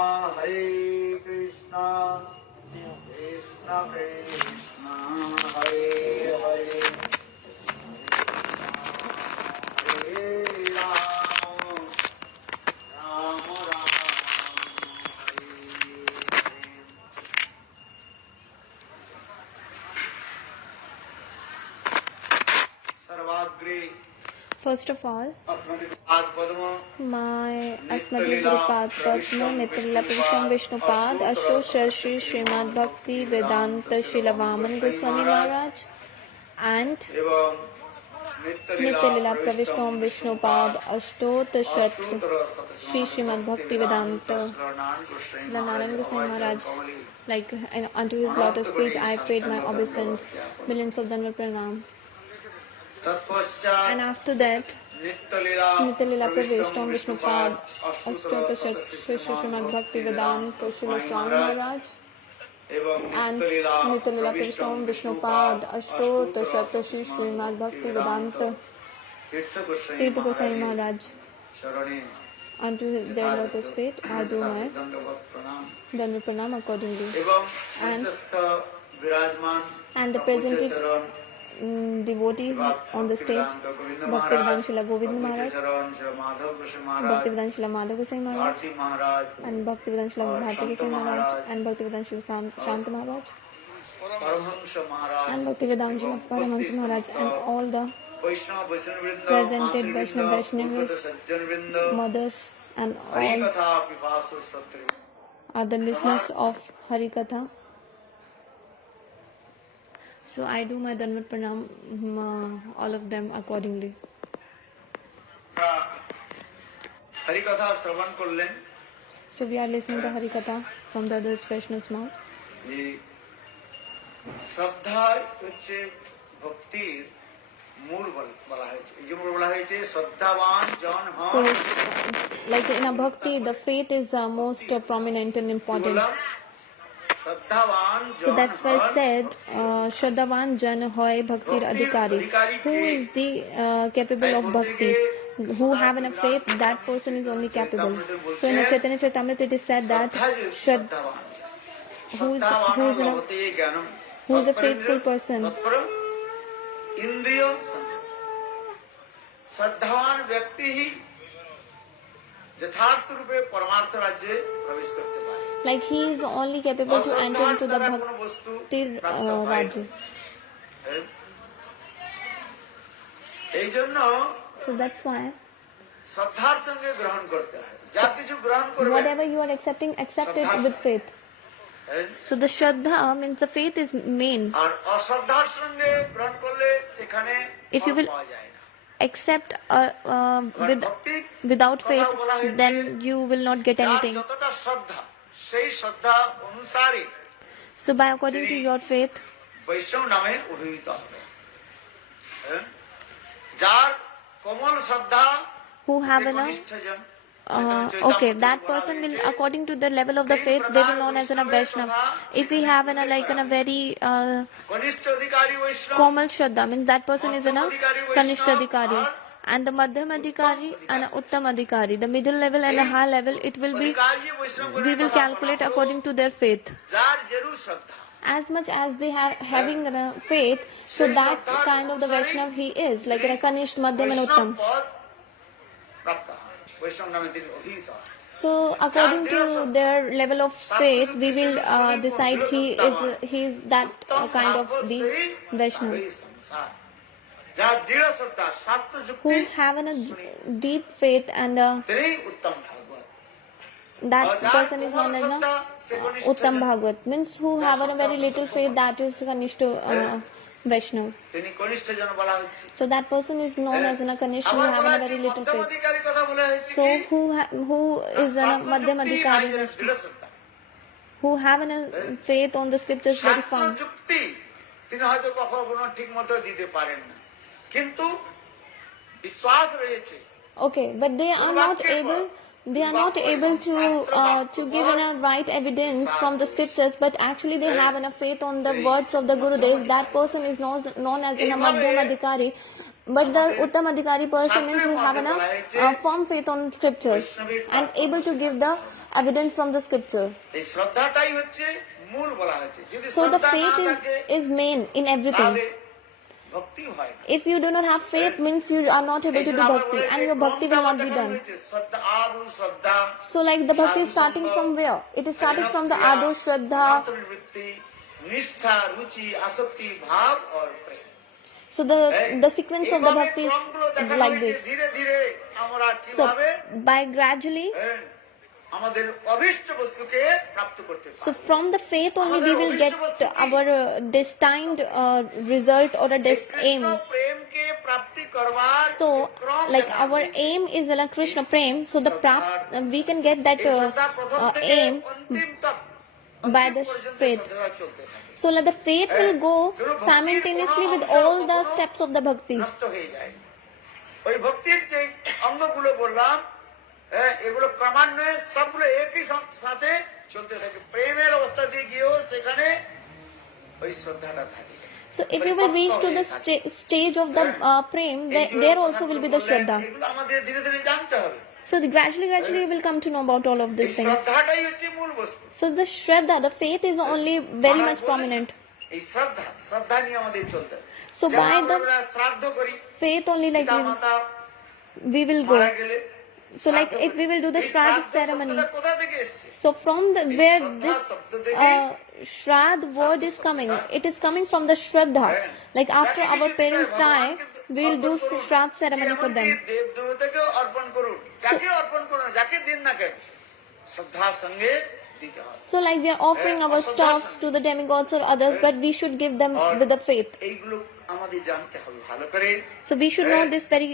Hare Krishna, Krishna Krishna, Hare Hare, Hare Rama, Rama Rama, Hare Hare. Sarvagre. First of all, my Asmati Asmati Gurupad Padma Nitrila Purusham Vishnupad Ashto Shri Srimad Bhakti Vedanta Srila Vaman Goswami Maharaj and Nityalila Pravishtam Vishnupad Ashtot Shat Sri Srimad Bhakti Vedanta Srila Narayana Goswami Maharaj. Like unto his lotus feet I paid my obeisance, millions of Dandavat Pranam. And after that, Nityalila Pravishtam Vishnupad Ashtot Shat Sri Srimad Bhakti Vedanta Srila Swami Maharaj and Nityalila Pravishtam Vishnupad Ashtot Shat Sri Srimad Bhakti Vedanta Tirtha Goswami Maharaj. Unto their lotus feet I do my Dandavat Pranam accordingly. And the presented devotee on the stage, Bhaktivedanta Srila Govind Maharaj, Bhaktivedanta Srila Madhav Goswami Maharaj, and Bhaktivedanta Srila Bharti Goswami Maharaj, and Bhaktivedanta Srila Shanta Maharaj, and Bhaktivedanta Srila Paramahamsa Maharaj, and all the presented Vaishnavis, mothers, and all are the listeners of Harikatha. So I do my Dandavat Pranam, all of them accordingly. हरिकथा श्रवण करलें So we are listening to Harikatha from the other Vaishnav's mouth. শ্রদ্ধা হচ্ছে ভক্তির মূল বলা হয়েছে। এই জন্য বলা হয়েছে শ্রদ্ধাবান জন হন। So like in a bhakti, the faith is most prominent and important. So that's why I said Shraddhavan Jan Hoy Bhaktir Adhikari. Who is the capable of bhakti? Who have enough faith, that person is only capable. So in Chaitanya Charitamrita it is said that who is a faithful person? श्रद्धावान व्यक्ति ही यथार्थ रूपे परमार्थ राज्य प्रवेश करते पारे। Like he is only capable to enter into the Bhakti Rajya. So that's why श्रद्धार संगे ग्रहण करते हैं। जा किछु ग्रहण करबे, whatever you are accepting, accept it with faith. So the Shraddha means the faith is main. और अश्रद्धार संगे ग्रहण करले सेखाने If you will accept without faith, then you will not get anything. So by according to your faith, वैष्णव नामे उद्भूत है। जार कोमल श्रद्धा who have okay, that person will, according to the level of the faith, they will known as a Vaishnav. If we have a very Komal Shraddha, means that person is a Kanishta Adhikari. And the Madhyam Adhikari and Uttam Adhikari, the middle level and the high level, it will be, we will calculate according to their faith. As much as they are having a faith, so that kind of the Vaishnav he is, like a Kanishta, Madhyam and Uttam. So according to their level of faith, we will decide he is that kind of the Vaishnav. Who have a deep faith and that person is known as Uttam Bhagavad. Means who have a very little faith, that is Kanishta Vaishnav. So that person is known as a Kanishta, who have a very little faith. So who is a Madhyam Adhikari, who have a faith on the scriptures very firm. Okay, but they are not able to give a right evidence from the scriptures, but actually they have enough faith on the words of the Gurudev. That person is known as a Madhyam Adhikari. But the Uttam Adhikari person means who have a firm faith on scriptures and able to give the evidence from the scripture. এই শ্রদ্ধাটাই হচ্ছে মূল বলা হয়েছে। যদি So the শ্রদ্ধা না faith থাকে is main in everything. তাহলে ভক্তি হয় না। If you do not have faith, means you are not able to do bhakti, and your bhakti will not be done. শ্রদ্ধা আদৌ শ্রদ্ধা So like the bhakti is starting from where? It is starting from the adu, shraddha. বৃত্তি, নিষ্ঠা, রুচি, আসক্তি, ভাব আর প্রেম। So the sequence of the bhakti is like this. ধীরে ধীরে আমরা So কিভাবে by gradually, আমাদের অভিষ্ট বস্তুকে প্রাপ্ত করতে পারি। so from the faith only we will get our destined result or a aim. প্রেমকে প্রাপ্তি করবার So like our aim is like Krishna prem, so the we can get that aim by the faith. So like the faith will go simultaneously with all the steps of the bhakti. নষ্ট হয়ে যায়। ওই ভক্তির যে অঙ্গগুলো বললাম, এগুলো ক্রমান্বয়ে সবগুলো একই সাথে চলতে থাকে। প্রেমের অবস্থা দিয়ে গিয়েও সেখানে ওই শ্রদ্ধাটা থাকে। So if you will reach to the stage of the prem, there also will be the shraddha. এগুলো আমাদের ধীরে ধীরে জানতে হবে। So gradually you will come to know about all of these things. শ্রদ্ধাটাই হচ্ছে মূল বস্তু। So the shraddha, the faith is only very much prominent. এই শ্রদ্ধা নিয়ে আমাদের চলতে হবে। So by the শ্রাদ্ধ করি, faith only like we will go. So like if we will do the Shraddha ceremony, so from where this Shraddha word is coming, it is coming from the Shraddha. Like after our parents die, we will do Shraddha ceremony for them. So like we are offering our stuffs to the demigods or others, but we should give them with the faith. So we should know this very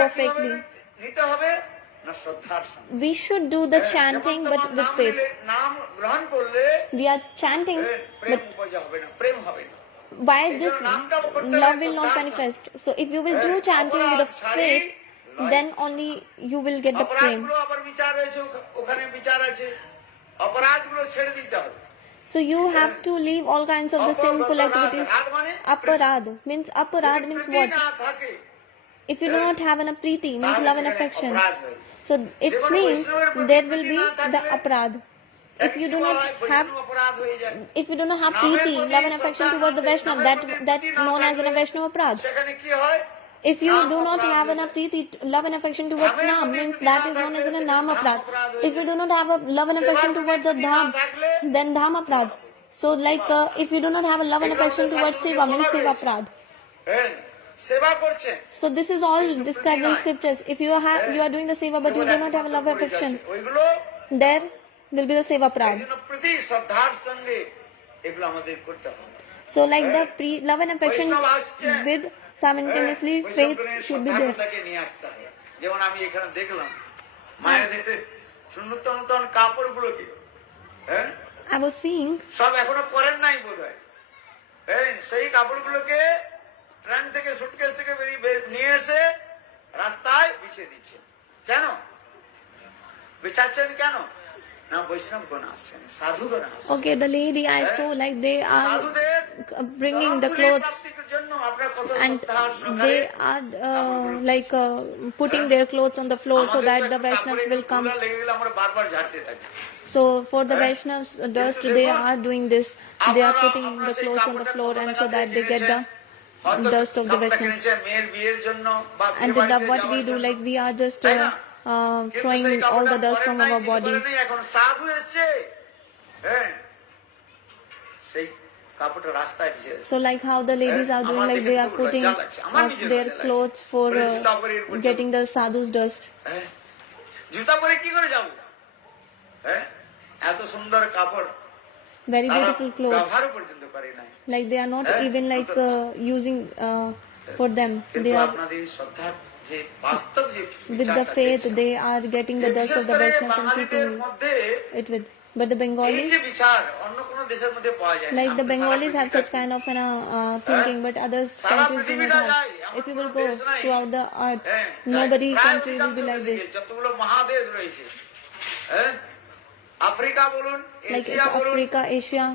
perfectly. We should do the chanting but with faith. We are chanting but why this love will not manifest. So if you will do chanting with the faith, then only you will get the prem. So you have to leave all kinds of the sinful activities. Aparad means what? If you do not have an apriti, means love and affection. So it means there will be the aparad. If you do not have priti, love and affection toward the Vaishnava, that's known as an Vaishnava aparad. If you do not have an apriti, love and affection towards Nam, means that is known as a Nam aparad. If you do not have a love and affection towards the Dham, then Dham aparad. So like if you do not have a love and affection towards Seva, means Seva aparad. So this is all described in scriptures. If you are doing the seva but you do not have a love and affection, there will be the seva prad. So like the love and affection with simultaneously faith should be there. I was seeing trunk থেকে সুটকেস থেকে নিয়ে এসে রাস্তায় বিছিয়ে দিচ্ছে। কেন বিছাচ্ছেন? কেন না বৈষ্ণবগণ আসছেন, সাধুগণ আসছেন। Okay, the lady I saw like they are bringing the clothes and they are like putting their clothes on the floor so that the Vaishnavas will come. So for the Vaishnavas dust they are doing this. They are putting the clothes on the floor and so that they get the dust of the Vaishnavas. And what we do, like we are just throwing all the dust from our body. So like how the ladies are doing, like they are putting their clothes for getting the sadhu's dust. Very beautiful clothes. Like they are not even like using for them. They are with the faith they are getting the dust of the Vaishnavas and keeping it with. But the Bengalis, like the Bengalis have such kind of thinking, but other countries do not have. If you will go throughout the earth, nobody country will be like this. Africa বলুন, like Africa, Asia,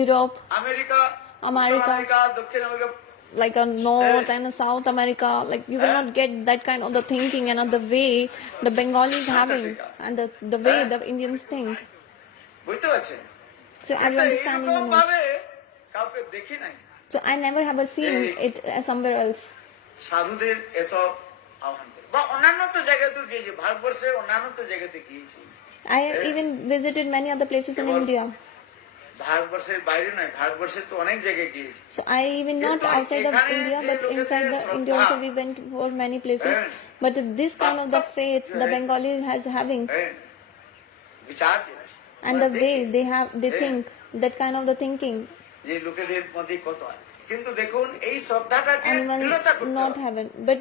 Europe, America, America, America, দক্ষিণ America, like a North and a South America, like you will not get that kind of the thinking and the way the Bengalis having and the way the Indians think. বুঝতে পারছেন? So are you কিন্তু understanding এইরকম or not? ভাবে কাউকে দেখি নাই So I never have seen it somewhere else. সাধুদের এত আহ্বান করে। বা অন্যান্য তো জায়গায় তো গিয়েছি, ভারতবর্ষের অন্যান্য তো জায়গাতে গিয়েছি, I even visited many other places in India. ভারতবর্ষের বাইরে নয়, ভারতবর্ষের তো অনেক জায়গায় গিয়েছি। So I even not outside of India, but inside the India also we went for many places. But this kind of the faith the Bengali has having, বিচার and the way they think, that kind of the thinking, যে লোকেদের মধ্যে কত হয়। কিন্তু দেখুন এই শ্রদ্ধাটাকে animals দৃঢ়তা করতে not হবে। having. But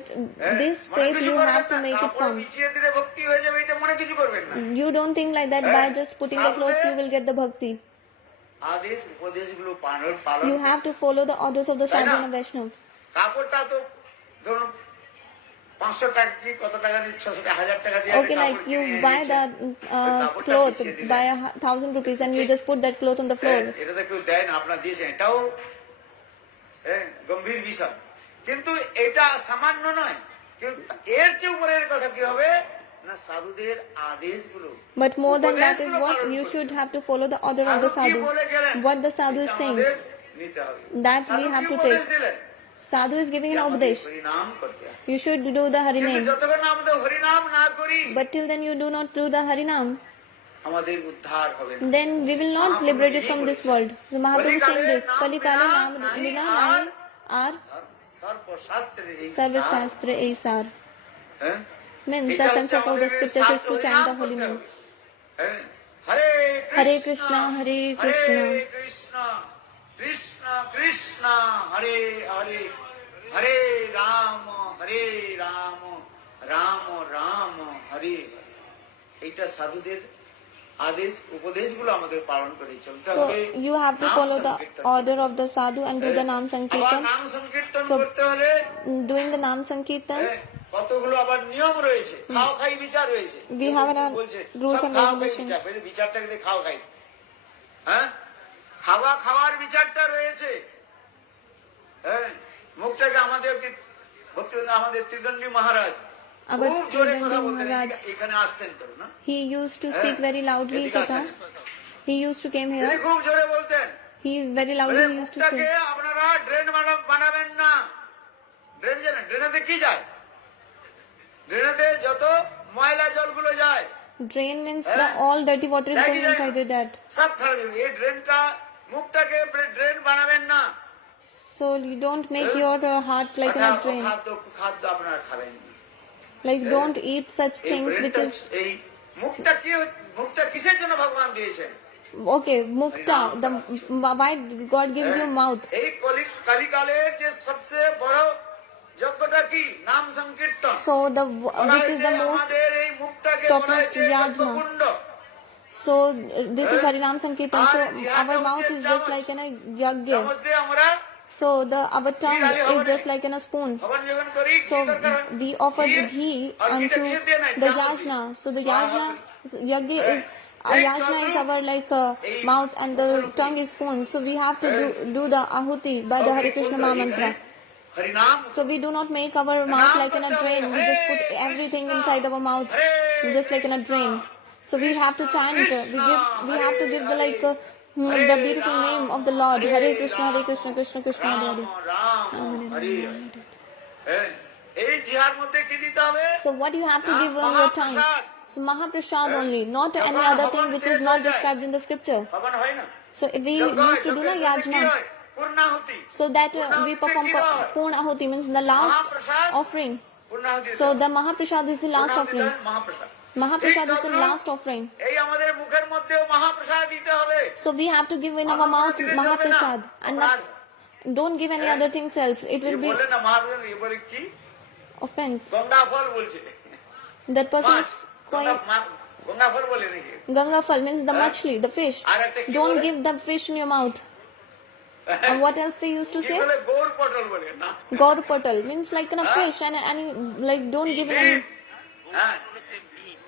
this faith you have to make it কাপড় firm. বিছিয়ে দিলে ভক্তি হয়ে যাবে, এটা মনে কিছু করবেন না। You don't think like that by just putting the clothes you will get the bhakti. আদেশ উপদেশগুলো পালন You have to follow the orders of the তাই না? sadhu and Vaishnav. কাপড়টা তো ধরুন 500 টাকা কি কত টাকা দিয়ে 600 টাকা 1000 টাকা দিয়ে Okay, like you buy the cloth by 1,000 rupees and you just put that cloth on the floor. এটা তো কেউ দেয় না, আপনার দিয়েছেন, এটাও গম্ভীর বিষয়। কিন্তু এটা সামান্য নয়, কিন্তু এর চেয়ে উপরের কথা কি হবে না সাধুদের আদেশগুলো। But more than that is what you should have to follow the order of the sadhu. What the sadhu is saying, নিতে হবে, that we সাধু have কি to উপদেশ take. দিলেন? Sadhu is giving an আমাদের upadesh. হরিনাম করতে হবে। You should do the Hari কিন্তু name. যতক্ষণ না আমাদের হরিনাম না করি But till then you do not do the Hari Nam, আমাদের উদ্ধার হবে না। then we will not liberate it from this world. The Mahaprabhu is saying this. Kali Kale Naam Bina Nahi Ar সর্বশাস্ত্রের এই Sarva সার, Shastra Aisar. হ্যাঁ? Means এটা the হচ্ছে sense of all the আমাদের scriptures is to শাস্ত্র chant the হরিনাম holy করতে name. হবে। হ্যাঁ? হরে Hare Krishna, Hare Krishna, Krishna কৃষ্ণ কৃষ্ণ হরে হরে, হরে রাম রাম রাম হরে। এইটা সাধুদের আদেশ উপদেশগুলো আমাদের পালন করে চলতে So হবে। you have to নাম follow the সংকীর্তন। order of the sadhu and do the Nam আবার Sankirtan. নাম সংকীর্তন So করতে হলে doing the Nam Sankirtan, কতগুলো আবার নিয়ম রয়েছে, খাও খাই বিচার রয়েছে। We have an বলছে rules সব and খাও খাই regulations. বিচার, বিচারটা কিন্তু খাও খাই, হ্যাঁ খাওয়ার বিচারটা রয়েছে। হ্যাঁ মুখটাকে আমাদের ত্রিদণ্ডী মহারাজ our খুব জোরে কথা Tirunelveli বলতেন, Maharaj, এখানে আসতেন তো না, he used to speak very loudly এদিকে Katha. আসেন। He used to came তিনি here. খুব জোরে বলতেন, He very বলে, loudly used to মুখটাকে say. আপনারা ড্রেন বানাবেন না। ড্রেন জানেন, ড্রেনেতে কি যায়? ড্রেনেতে যত ময়লা জলগুলো যায় Drain means the all dirty water is going inside that. সব খারাপ হবে। এই ড্রেনটা মুখটাকে ড্রেন বানাবেন না। So you don't make your heart like in a drain. খাদ্য আপনারা খাবেন না। Like don't eat such এই things which ব্রেনটা, is এই মুখটা কিসের জন্য ভগবান দিয়েছেন? okay. Mukta, the why God gives you mouth. এই কলিকালের যে সবচেয়ে বড় যজ্ঞটা কি? নাম সংকীর্তন। So the which is the most আমাদের এই মুখটাকে top বলা হয় most যে yajna. যজ্ঞকুণ্ড। So this is Harinam Sankirtan. So our mouth is just like in a yagya. চামচ দিয়ে আমরা So our tongue is just like in a spoon. হবন যখন করি কি So দরকার হয়? we offer the ghee unto the yajna. So the yajna, yagya is yajna is our like mouth and the tongue is spoon. So we have to do the ahuti by the Hare Krishna Maha Mantra. হরিনাম So we do not make our mouth like in a drain. We just put everything inside our mouth, just like in a drain. So we have to chant. We have to give the like the beautiful name of the Lord. Hare Krishna, Krishna Krishna, Hare Hare. Ram হরি। এই জিহার মধ্যে কি দিতে হবে? So what you have to give on your tongue? So Mahaprasad only, not any other thing which is not described in the scripture. হবন হয় না? So if we used to do na yajna, পূর্ণাহুতি। so that we perform Purna Ahuti means the last offering. পূর্ণাহুতি So the Mahaprasad is the last offering. মহাপ্রসাদ। Mahaprasad is the last offering. এই আমাদের মুখের মধ্যেও মহাপ্রসাদ দিতে হবে। So we have to give in our mouth Mahaprasad and don't give any other things else. It will be বললেন না মহাপ্রসাদ এবারে কি? offense. গঙ্গা ফল বলছে। That person is going Ganga ফল বলে নাকি? Ganga Fal means the machli, the fish. Don't give the fish in your mouth. And what else they used to কি say? বলে? গৌর পটল বলে না? Gaur patal means like in a fish and like don't give any. হ্যাঁ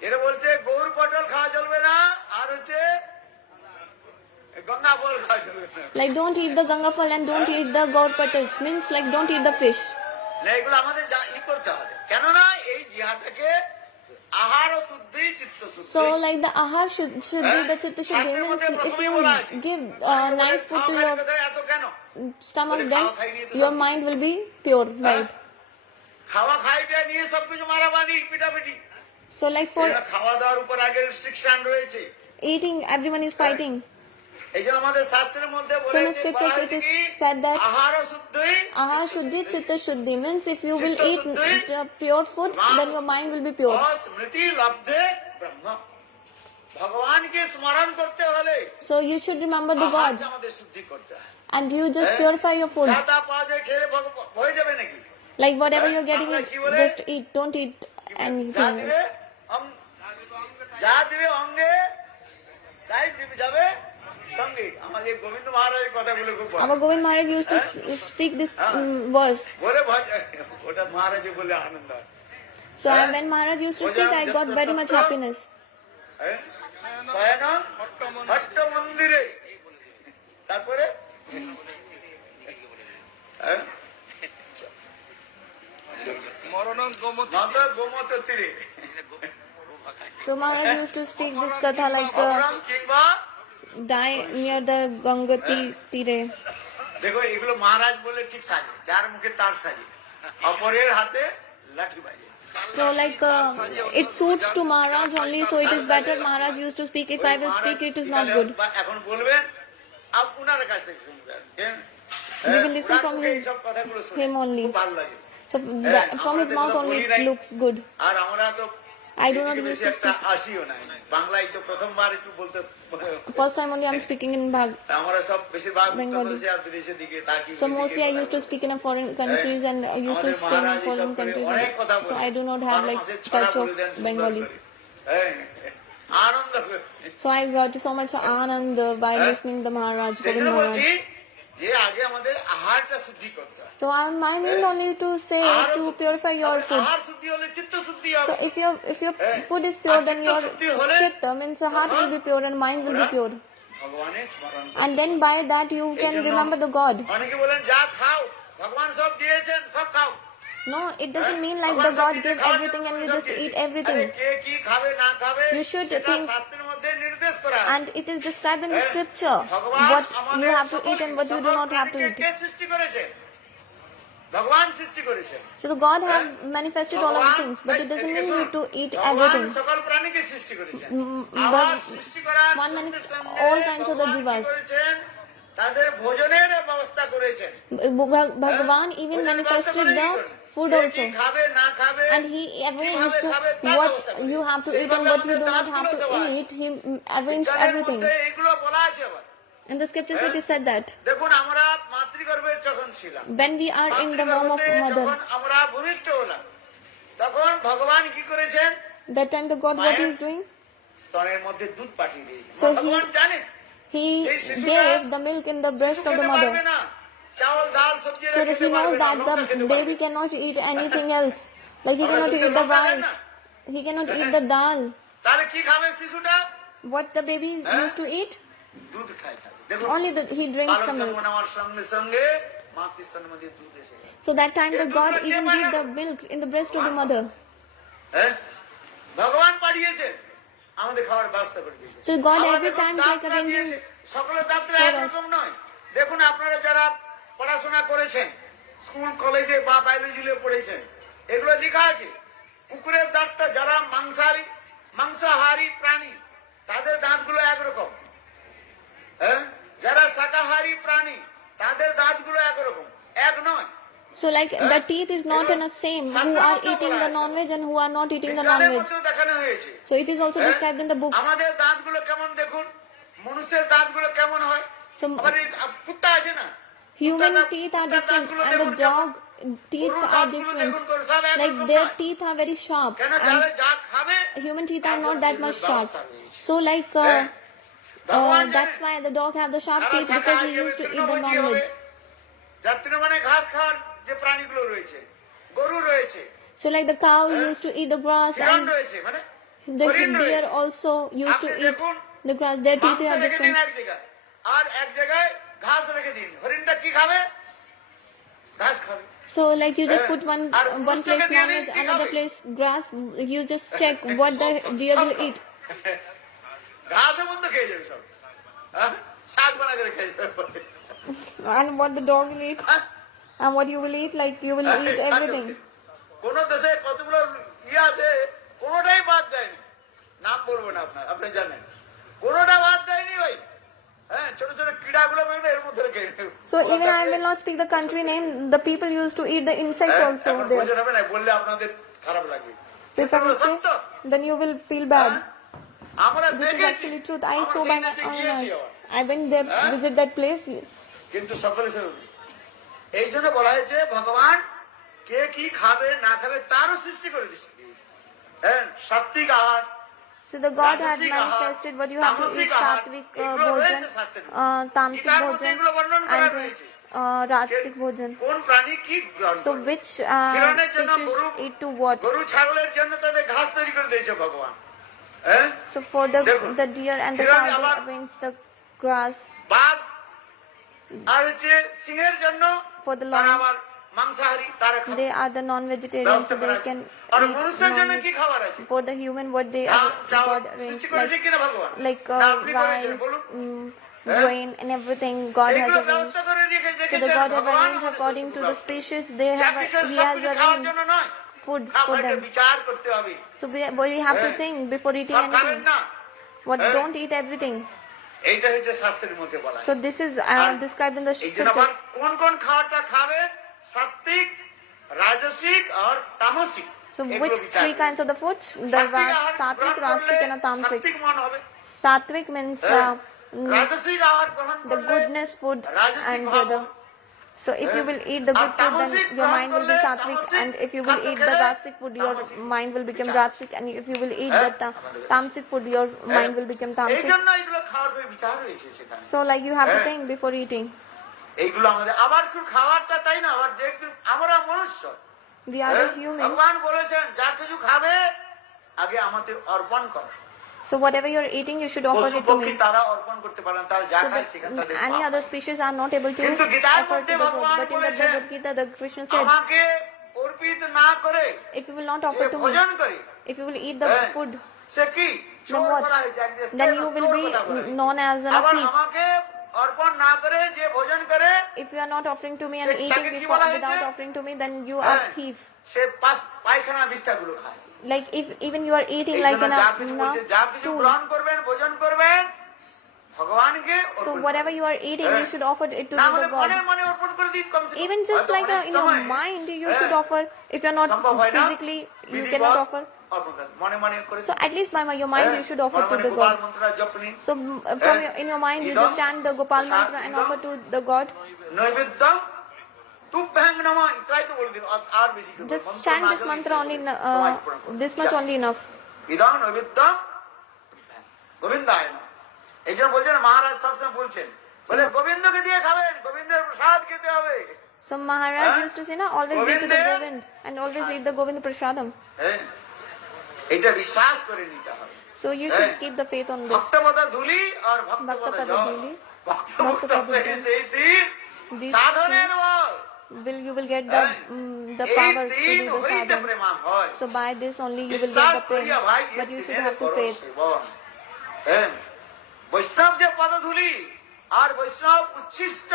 এরা বলছে গৌর পটল খাওয়া চলবে না, আর হচ্ছে গঙ্গা ফল খাওয়া যাবে না। Like don't eat the Ganga Phal and don't eat the gaur petals. Means like don't eat the fish. না, এগুলো আমাদের করতে হবে, কেননা এই জিহাটাকে আহার ও শুদ্ধি চিত্ত শুদ্ধি। So like the ahar shuddhi, the chitta shuddhi means if you give nice food to your এত কেন stomach, then your mind will be pure, right? খাওয়া খাইটা নিয়ে সবকিছু মারামারি পিটাপিটি। So like for খাওয়া দাওয়ার উপর আগে রেস্ট্রিকশন রয়েছে, eating, everyone is fighting. এই যে আমাদের শাস্ত্রের মধ্যে So in বলেছে, scriptures it is said that ahar shuddhi, chitta shuddhi means if you will eat pure food, then your mind will be pure. স্মৃতি লব্ধে ব্রহ্ম। ভগবানকে স্মরণ করতে হলে So you should remember the God আহারটা আমাদের শুদ্ধি করতে হয়। and you just purify your food. যা তা পাওয়া যায় খেলে হয়ে যাবে নাকি? Like whatever you're getting, just eat. Don't eat যা anything. দিবে যা দিবে অঙ্গে তাই যাবে সঙ্গে। আমাদের গোবিন্দ মহারাজের কথাগুলো খুব ভালো। Our Govind Maharaj used to speak this verse. বলে ওটা মহারাজে বলে আনন্দ হয়। So when Maharaj used to speak, I got very much happiness. শয়নং ভট্ট মন্দিরে, তারপরে মরণং গোমত তীরে। So Maharaj used to speak this katha like কিংবা die near the Ganga Tire. দেখো এগুলো মহারাজ বলে ঠিক সাজে, যার মুখে তার সাজে, অপরের হাতে লাঠি বাজে। So like it suits to Maharaj only, so it is better Maharaj used to speak. If I will speak, it is not good. এখন বলবেন আপনার কাছ থেকে শুনবেন, We will listen from him only. ভালো লাগে। So from his mouth only it looks good. আর আমরা তো I do not used to একটা speak. আসিও না, বাংলায় তো প্রথমবার একটু বলতে। First time only I'm speaking in আমরা সব বেশিরভাগ Bengali. আর বিদেশের দিকে তাকি। So mostly I used to speak in a foreign countries and I used to stay in foreign countries. So I do not have like touch of Bengali. আনন্দ করে। So I got so much anand by listening the Maharaj, Govind সেজন্য Maharaj. বলছি যে আগে আমাদের আহারটা শুদ্ধি করতে হয়। So I mean only to say to purify your food. আহার শুদ্ধি হলে চিত্ত শুদ্ধি So হবে। if your food is pure, then your chitta means the heart will be pure and mind will be pure. ভগবানের স্মরণ করতে। And then by that you can remember the God. অনেকে বলেন যা খাও, ভগবান সব দিয়েছেন সব খাও। No, it doesn't mean like the God gave everything and you just eat everything. কে কি খাবে না খাবে You should সেটা think- শাস্ত্রের মধ্যে নির্দেশ করা আছে। And it is described in the scripture what you have to eat and what you do not have to eat. কে সৃষ্টি করেছেন? ভগবান সৃষ্টি করেছেন। So the God has manifested all of the things, but it doesn't mean you to eat everything. ভগবান সকল প্রাণীকে সৃষ্টি করেছেন। But আবার সৃষ্টি করার one সঙ্গে manifest সঙ্গে all kinds of the ভগবান কি jivas. করেছেন? তাদের ভোজনের ব্যবস্থা করেছেন। Bhagavan even manifested the food কে also. কি খাবে না খাবে, And he arranged what you have to eat and what you do not have to eat. He arranged বিজ্ঞানের everything. মধ্যে এগুলো বলা আছে আবার। In the scriptures it is said that দেখুন আমরা মাতৃগর্ভে যখন ছিলাম, when we are in the womb of মাতৃগর্ভে mother, যখন আমরা ভূমিষ্ঠ হলাম, তখন ভগবান কি করেছেন? that time the God what he is doing? স্তনের মধ্যে দুধ পাঠিয়ে দিয়েছেন। So ভগবান জানেন He gave the milk in the breast of the খেতে mother. পারবে না, চাউল ডাল সবজি So that he knows that the baby cannot eat anything else. Like he cannot eat the rice. He cannot eat the dal. তাহলে কি খাবে শিশুটা? What the baby is used to eat? দুধ খায়। দেখুন Only that he drinks the milk. আমার সঙ্গে সঙ্গে মাতৃস্তনের মধ্যে দুধ এসে গেল। So that time the God even gave the milk in the breast of the mother. ভগবান পাঠিয়েছেন আমাদের খাওয়ার ব্যবস্থা করে দিয়েছেন। So God every time like arranging. সকলের দাঁতটা একরকম নয়। দেখুন আপনারা যারা পড়াশোনা করেছেন, স্কুল কলেজে বা বায়োলজিতে পড়েছেন, এগুলো লেখা আছে কুকুরের দাঁতটা যারা মাংসাহারী প্রাণী তাদের দাঁতগুলো একরকম, যারা শাকাহারী প্রাণী তাদের দাঁতগুলো একরকম, এক নয়। So like the teeth is not in the same who are eating the non-veg and who are not eating the non-veg. দেখানো হয়েছে। So it is also described in the books. আমাদের দাঁতগুলো কেমন দেখুন, মানুষের দাঁতগুলো কেমন হয়। So কুত্তা আছে না, human teeth are different and the dog teeth are different. Like their teeth are very sharp and human teeth are not that much sharp. So like that's why the dog have the sharp teeth because he used to eat the non-veg. যাত্রী মানে ঘাস খাওয়ার যে প্রাণীগুলো রয়েছে, গরু রয়েছে, So like the cow used to eat the grass Hiran and রয়েছে, মানে the deer also used to eat the grass. Their teeth are different. আর এক জায়গায় ঘাস রেখে দিন, হরিণটা কি খাবে? ঘাস খাবে। So like you just put one আর place মনুষ্যকে দিয়ে দিন, non-veg, কি another খাবে? place grass. You just check what the deer will eat. ঘাসও বন্ধ খেয়ে যাবে সব, হ্যাঁ? শাক বানা করে খেয়ে যাবে। And what the dog will eat, and what you will eat, like you will eat everything. কোন দেশে কতগুলো আছে, কোনটাই বাদ দেয়নি, নাম বলবো না আপনার, আপনি জানেন, কোনটা বাদ দেয়নি ভাই। হ্যাঁ, ছোট ছোট কীড়াগুলো বেরোবে এর মধ্যে রেখে। So even I will not speak the country name. The people used to eat the insect also there. বোঝা যাবে না, বললে আপনাদের খারাপ লাগবে। So if I will say, then you will feel bad. আমরা This is দেখেছি, actually truth. I আমরা saw সেই by my দেশে own গিয়েছি eyes. আবার। I went there, visit that place. কিন্তু সকলে এই জন্য বলা হয়েছে ভগবান কে কি খাবে না খাবে তারও সৃষ্টি করে দিচ্ছে। হ্যাঁ, সাত্বিক আহার। So the God had manifested what you have to eat: sattvic bhojan, tamasic bhojan, and rajasic bhojan. কোন প্রাণী কি গ্রহণ So করবে? which কিরণের জন্য fishes গরু, eat to what? গরু ছাগলের জন্য তাদের ঘাস তৈরি করে দিয়েছে ভগবান। হ্যাঁ, So for the deer and the cow, they arrange the grass. বাঘ আর হচ্ছে সিংহের জন্য For the তারা lion, আবার মাংসাহারি, তারা খাবে। they are the non-vegetarian, so they can আর eat মনুষ্যের জন্য কি non-veg. খাবার আছে? For the human, what they ধান, চাউল God arranged, সৃষ্টি করেছে কিনা ভগবান? like না, আপনি করেছেন, rice, বলুন। grain, and everything God has এইগুলো arranged. ব্যবস্থা করে So the রেখেছেন God have ভগবান arranged আমাদের according to the সবকিছু। species. They have চাকরিটা He has সবকিছু খাওয়ার arranged জন্য নয়, food for খাবারটা them. বিচার করতে হবে। So we have to think before eating সব খাবেন anything. না। What হ্যাঁ। don't eat everything. এইটা হচ্ছে শাস্ত্রের মধ্যে বলা। So this is described in the এই জন্য আবার scriptures. কোন কোন খাবারটা খাবে? সাত্বিক, রাজসিক আর তামসিক। So এগুলো which বিচার three করবে। kinds of the foods? The সাত্বিক আহার sattvic, গ্রহণ করলে rajasic, and tamasic. সাত্বিক মন হবে। Sattvic means রাজসিক আহার গ্রহণ the করলে goodness food, রাজসিক and ভাব the হবে। so if you will eat the good food, then your mind will be sattvic, and if you will eat the rajasic food, your mind will become rajasic, and if you will eat the tamasic food, your mind will become এই tamasic. জন্য এগুলো খাওয়ার হয়ে বিচার হয়েছে সেখানে। So like you have to think before eating. এইগুলো আমাদের আবার একটু খাবারটা তাই না, আবার যে একটু আমরা মনুষ্য, We are the human. ভগবান বলেছেন যা কিছু খাবে আগে আমাদের অর্পণ করো। So whatever you're eating, you should offer পশু it to পক্ষী me. তারা অর্পণ করতে পারেন, তারা যা So খায় সেখানে তাদের any পাপ। other species are not able to কিন্তু গীতার offer to মধ্যে the God. ভগবান But in the বলেছেন, Bhagavad Gita, the Krishna said, আমাকে অর্পিত না করে if you will not যে offer to me, ভোজন করে if you will eat the food, সে কি then চোর what? বলা হয়েছে, একদিকে Then চোর you will be কথা বলা হয়েছে। known as a আবার thief. আমাকে অর্পণ না করে যে ভোজন করে If you are not offering to me and সে- eating তাকে কি before বলা হয়েছে? without offering to me, then you are হ্যাঁ, thief. সে পায়খানা বিষ্ঠাগুলো খায়। Like if even you are eating এই like জন্য in যা a কিছু বলছে, যা কিছু stool. গ্রহণ করবেন ভোজন করবেন ভগবানকে So অর্পণ whatever you are eating, you should offer it to না the হলে God. মনে মনে অর্পণ করে দিন কমসে কম। Even just হয়তো like অনেক in your সময়, mind, you হ্যাঁ, should offer. If you are not সম্ভব হয় না, physically, you বিধিবৎ cannot offer. অর্পণ করেন। মনে মনে করে So at least by your mind, you should offer মনে to মনে the গোপাল God. মন্ত্রটা জপ নিন। So from in your mind, you just chant the Gopal mantra and offer to the God. নৈবেদ্য তুভ্যাং নমঃ ইত্যাদি তো বলে দিন, আর বেশি কি বলবো? Just মন্ত্র chant না this জানলে mantra ইচ্ছে only, করে, তোমায় প্রণাম করো। this much only enough. ইদং নৈবেদ্য গোবিন্দায় নমঃ। এই জন্য বলছেন মহারাজ সবসময় বলছেন, বলে গোবিন্দকে দিয়ে খাবেন, গোবিন্দের প্রসাদ খেতে হবে। So Maharaj used to say, "No, always give to the Govind and always eat the Govind Prasadam." হ্যাঁ, এটা বিশ্বাস করে নিতে হবে। So you should keep the faith on this. ভক্তপদ ধুলি আর ভক্তপদ ভক্তপদ জল। ধুলি, ভক্তভক্ত ভক্তপদ সেই জল। সেই দিন These সাধনের বল। you will get the এই power to দিন do the হইতে sadhana. প্রেমা হয়। So by this only you will get বিশ্বাস the prema. করিয়া ভাই But you should দিনের have to পরম faith. সেবন। হ্যাঁ, বৈষ্ণব যে পদধূলি আর বৈষ্ণব উচ্ছিষ্ট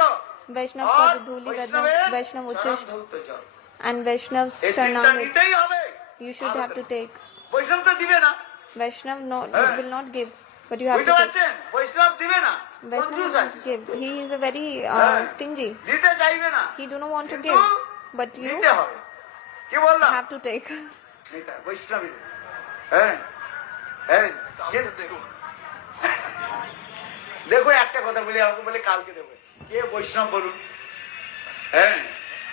Vaishnav আর Padadhuli, বৈষ্ণবের Vaishnav Uchist, চরণ ধৌত জল। and Vaishnav's এই তিনটা Charnamrit. নিতেই হবে। You should have to take. বৈষ্ণব তো দিবে না, Vaishnav হ্যাঁ। will not give, but you have বুঝতে to take. পারছেন? বৈষ্ণব দিবে না, Vaishnav কঞ্জুস will আছে। not give. He is a very হ্যাঁ, stingy. দিতে চাইবে না, He do not want to কিন্তু give, but you নিতে হবে। কি বললাম? have to take. নিতে হবে, বৈষ্ণবী। হ্যাঁ, হ্যাঁ, দেখো একটা কথা বলি, আমাকে বলে কালকে দেবো, কে বৈষ্ণব বলুন। হ্যাঁ,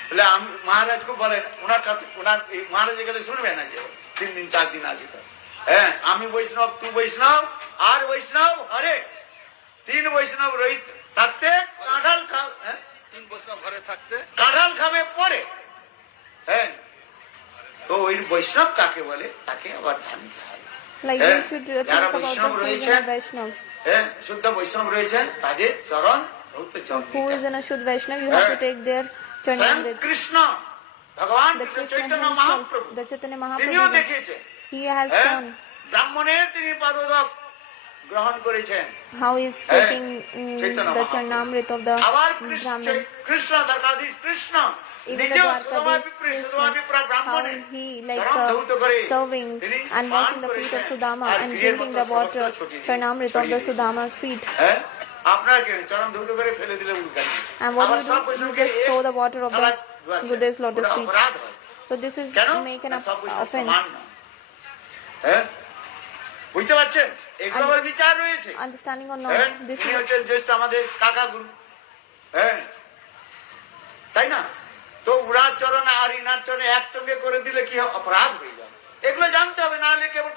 বলে আমি মহারাজকে বলেন, ওনার কাছে ওনার মহারাজের কাছে শুনবে না, যে 3 দিন 4 দিন আছে তো। হ্যাঁ, আমি বৈষ্ণব, তুই বৈষ্ণব, আর বৈষ্ণব হরে 3 বৈষ্ণব রহিত থাকতে কাঁঠাল খাও। হ্যাঁ, 3 বৈষ্ণব ঘরে থাকতে কাঁঠাল খাবে পরে। হ্যাঁ, তো ওই বৈষ্ণব কাকে বলে, তাকে আবার জানতে হবে। Like হ্যাঁ, you should যারা think about বৈষ্ণব the who is রয়েছেন, a Vaishnav. শুদ্ধ বৈষ্ণব রয়েছেন তাদের চরণ ধৌত জল Who is in a Shuddha Vaishnav, you have to take their Charanamrit. Krishna ভগবান The Krishna চৈতন্য himself, মহাপ্রভু the Chaitanya তিনিও Mahaprabhu, দেখিয়েছেন he has shown ব্রাহ্মণের তিনি পাদোদক গ্রহণ করেছেন how he is taking Chaitanya the Mahaprabhu. Charanamrit of the আবার Brahmin. কৃষ্ণ দ্বারকাধীশ কৃষ্ণ Even the নিজেও Dwarkadhish সুদামাপিপ্রি Krishna, সুদামাপিপ্রা how ব্রাহ্মণের he like চরণ ধৌত করে serving তিনি and পান washing the feet of করেছেন Sudama আর and ঘিয়ের drinking মতো the water, সমস্ত ছড়িয়ে Charanamrit of the দিয়েছেন। Sudama's feet. আপনার কি চরণ ধৌত করে ফেলে দিলে উল্কানি And what you do, you just throw the water of the Gurudev lotus feet. অপরাধ হয় So this is কেন make an সব বৈষ্ণব offense. সমান না বুঝতে পারছেন এগুলো আবার বিচার রয়েছে Understanding or not, this তিনি is হচ্ছেন জ্যেষ্ঠ আমাদের কাকা গুরু তাই না তো উড়ার চরণ আর ইনার চরণে একসঙ্গে করে দিলে কি অপরাধ হয়ে যাবে এগুলো জানতে হবে না হলে কেবল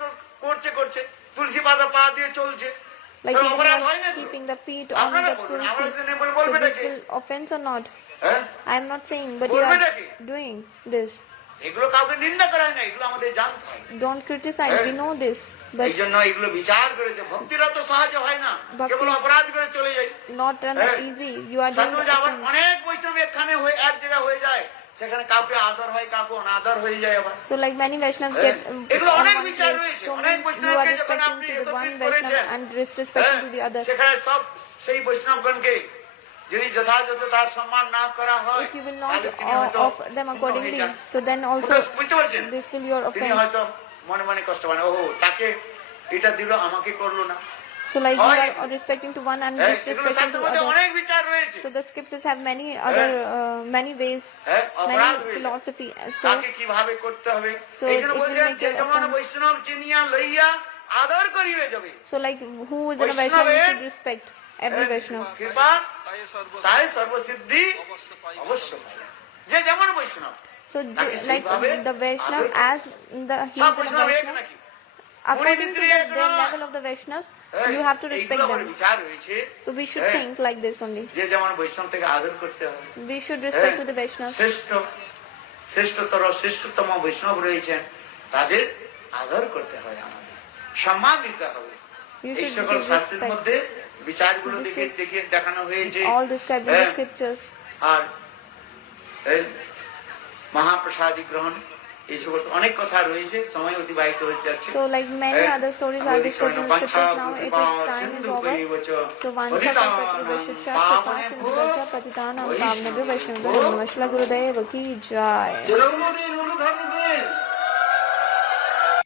করছে তুলসী পাতা পা দিয়ে চলছে like even অপরাধ you হয় না are তো? keeping the feet on আপনারা the বলুন আমরা tulsi. যদি So বলবে this নাকি will offense or not? হ্যাঁ I am not saying, but you বলবে are নাকি doing this. এগুলো কাউকে নিন্দা করা হয় না এগুলো আমাদের জানতে হয় Don't criticize. We know this, but এই জন্য এগুলো বিচার করেছে ভক্তিরা তো সহজে হয় না ভক্তি- কেবল অপরাধ করে চলে যায় not easy. You are doing সচরাচর the আবার offense. অনেক বৈষ্ণব এখানে হয়ে এক জায়গায় হয়ে যায় সেখানে কাউকে আদর হয় কাউকে অনাদর হয়ে যায় আবার So like many Vaishnavas get এগুলো on অনেক one বিচার place. রয়েছে So অনেক means you are বৈষ্ণবকে যখন respecting আপনি to the one একত্রিত Vaishnav করেছেন and disrespecting to the other. সেখানে সব সেই বৈষ্ণবগণকে যদি যথাযথ তার সম্মান না করা হয় If you will not তাহলে তিনি হয়তো offer them পূর্ণ হয়ে accordingly, যান। so then also বুঝতে পারছেন this will your তিনি offense. হয়তো মনে মনে কষ্ট পান ওহো তাকে এটা দিল আমাকে করলো না So like you হয়। are disrespecting to one and এগুলো disrespecting শাস্ত্রের to মধ্যে other. অনেক বিচার রয়েছে So the scriptures have many other many ways, অপরাধ many হয়ে যায়। philosophy. So তাকে কিভাবে করতে হবে So এই জন্য it will বলছেন make যে an যেমন offense. বৈষ্ণব চিনিয়া লইয়া আদর করিবে যাবে so like who is in a Vaishnav, you should respect every Vaishnav. কৃপা তাই সর্বসিদ্ধি অবশ্য পায়। যে যেমন বৈষ্ণব So তাকে like সেইভাবে the Vaishnav আদর as the he সব is in a বৈষ্ণব এক Vaishnav, নাকি according to মুনি the, মিত্রি their এক নয়। level of the Vaishnavs, you have to respect এইগুলো আবার them. বিচার রয়েছে So we should think like this only. যে যেমন বৈষ্ণব থেকে আদর করতে হবে We should respect to the Vaishnavs. শ্রেষ্ঠতম বৈষ্ণব রয়েছেন তাদের আদর করতে হয় আমাদের সম্মান দিতে হবে You এই should সকল give শাস্ত্রের respect. মধ্যে বিচারগুলো This দেখে is দেখে দেখানো হয়েছে All described in the scriptures. আর এই মহাপ্রসাদী গ্রহণ এই সকল অনেক কথা রয়েছে সময় অতিবাহিত হয়ে যাচ্ছে So like many other stories are described in the scriptures. Now it is time is over. So Vancha Kalpatru Shiksha Kripa Sindhu Patitanam Pavnebhyo Vaishnavyo Namo Shri Gurudev Ki Jai. জনগণের অনুধাবনের